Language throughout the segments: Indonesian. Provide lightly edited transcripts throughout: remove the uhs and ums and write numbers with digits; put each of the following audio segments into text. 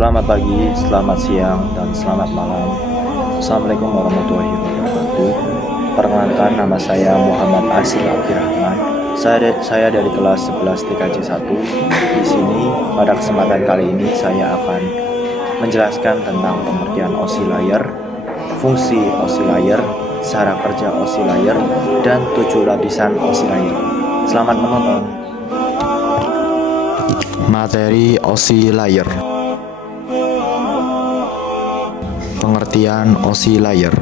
Selamat pagi, selamat siang, dan selamat malam. Assalamualaikum warahmatullahi wabarakatuh. Perkenalkan, nama saya Muhammad Asil Abdirrahman. Saya dari kelas 11 TKJ 1. Di sini, pada kesempatan kali ini, saya akan menjelaskan tentang pengertian OSI layer, fungsi OSI layer, cara kerja OSI layer, dan 7 lapisan OSI layer. Selamat menonton. Materi OSI layer. Pengertian OSI layer.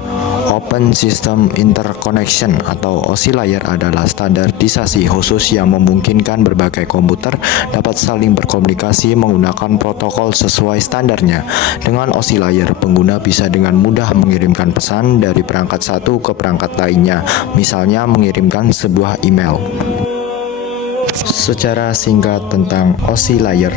Open System Interconnection atau OSI layer adalah standarisasi khusus yang memungkinkan berbagai komputer dapat saling berkomunikasi menggunakan protokol sesuai standarnya. Dengan OSI layer, pengguna bisa dengan mudah mengirimkan pesan dari perangkat satu ke perangkat lainnya, misalnya mengirimkan sebuah email. Secara singkat tentang OSI layer.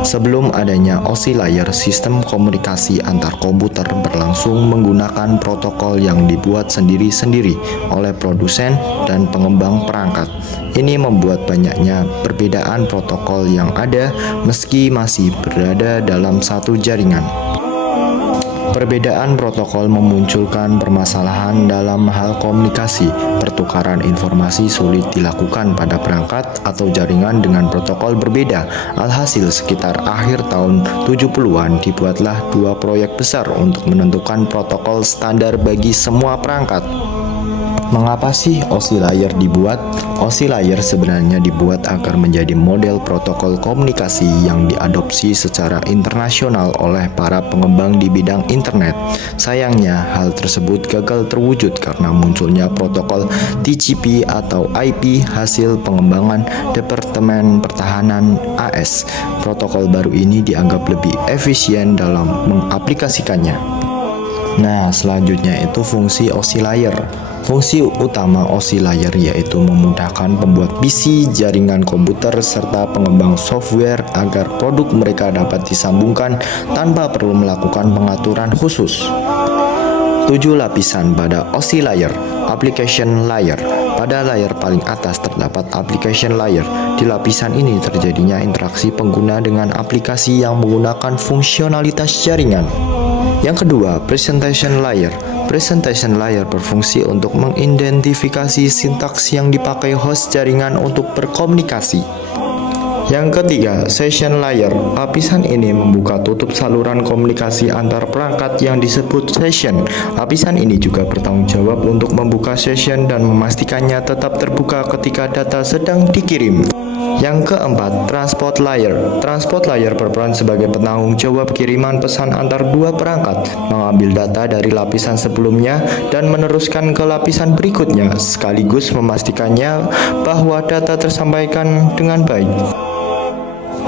Sebelum adanya OSI layer, sistem komunikasi antar komputer berlangsung menggunakan protokol yang dibuat sendiri-sendiri oleh produsen dan pengembang perangkat. Ini membuat banyaknya perbedaan protokol yang ada meski masih berada dalam satu jaringan. Perbedaan protokol memunculkan permasalahan dalam hal komunikasi. Pertukaran informasi sulit dilakukan pada perangkat atau jaringan dengan protokol berbeda. Alhasil, sekitar akhir tahun 70-an dibuatlah dua proyek besar untuk menentukan protokol standar bagi semua perangkat. Mengapa sih OSI layer dibuat? OSI layer sebenarnya dibuat agar menjadi model protokol komunikasi yang diadopsi secara internasional oleh para pengembang di bidang internet. Sayangnya, hal tersebut gagal terwujud karena munculnya protokol TCP atau IP hasil pengembangan Departemen Pertahanan AS. Protokol baru ini dianggap lebih efisien dalam mengaplikasikannya. Nah, selanjutnya itu fungsi OSI layer. Fungsi utama OSI layer yaitu memudahkan pembuat PC, jaringan komputer, serta pengembang software agar produk mereka dapat disambungkan tanpa perlu melakukan pengaturan khusus. 7 lapisan pada OSI layer. Application layer. Pada layer paling atas terdapat application layer. Di lapisan ini terjadinya interaksi pengguna dengan aplikasi yang menggunakan fungsionalitas jaringan. Yang kedua, presentation layer. Presentation layer berfungsi untuk mengidentifikasi sintaks yang dipakai host jaringan untuk berkomunikasi. Yang ketiga, session layer. Lapisan ini membuka tutup saluran komunikasi antar perangkat yang disebut session. Lapisan ini juga bertanggung jawab untuk membuka session dan memastikannya tetap terbuka ketika data sedang dikirim. Yang keempat, transport layer. Transport layer berperan sebagai penanggung jawab kiriman pesan antar dua perangkat, mengambil data dari lapisan sebelumnya dan meneruskan ke lapisan berikutnya, sekaligus memastikannya bahwa data tersampaikan dengan baik.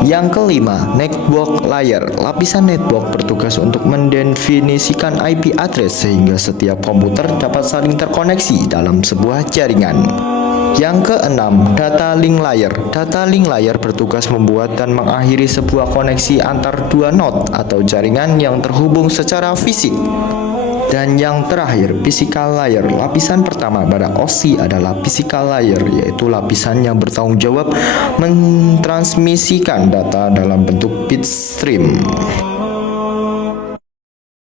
Yang kelima, network layer. Lapisan network bertugas untuk mendefinisikan IP address sehingga setiap komputer dapat saling terkoneksi dalam sebuah jaringan. Yang keenam, data link layer. Data link layer bertugas membuat dan mengakhiri sebuah koneksi antar dua node atau jaringan yang terhubung secara fisik. Dan yang terakhir, physical layer. Lapisan pertama pada OSI adalah physical layer, yaitu lapisan yang bertanggung jawab mentransmisikan data dalam bentuk bit stream.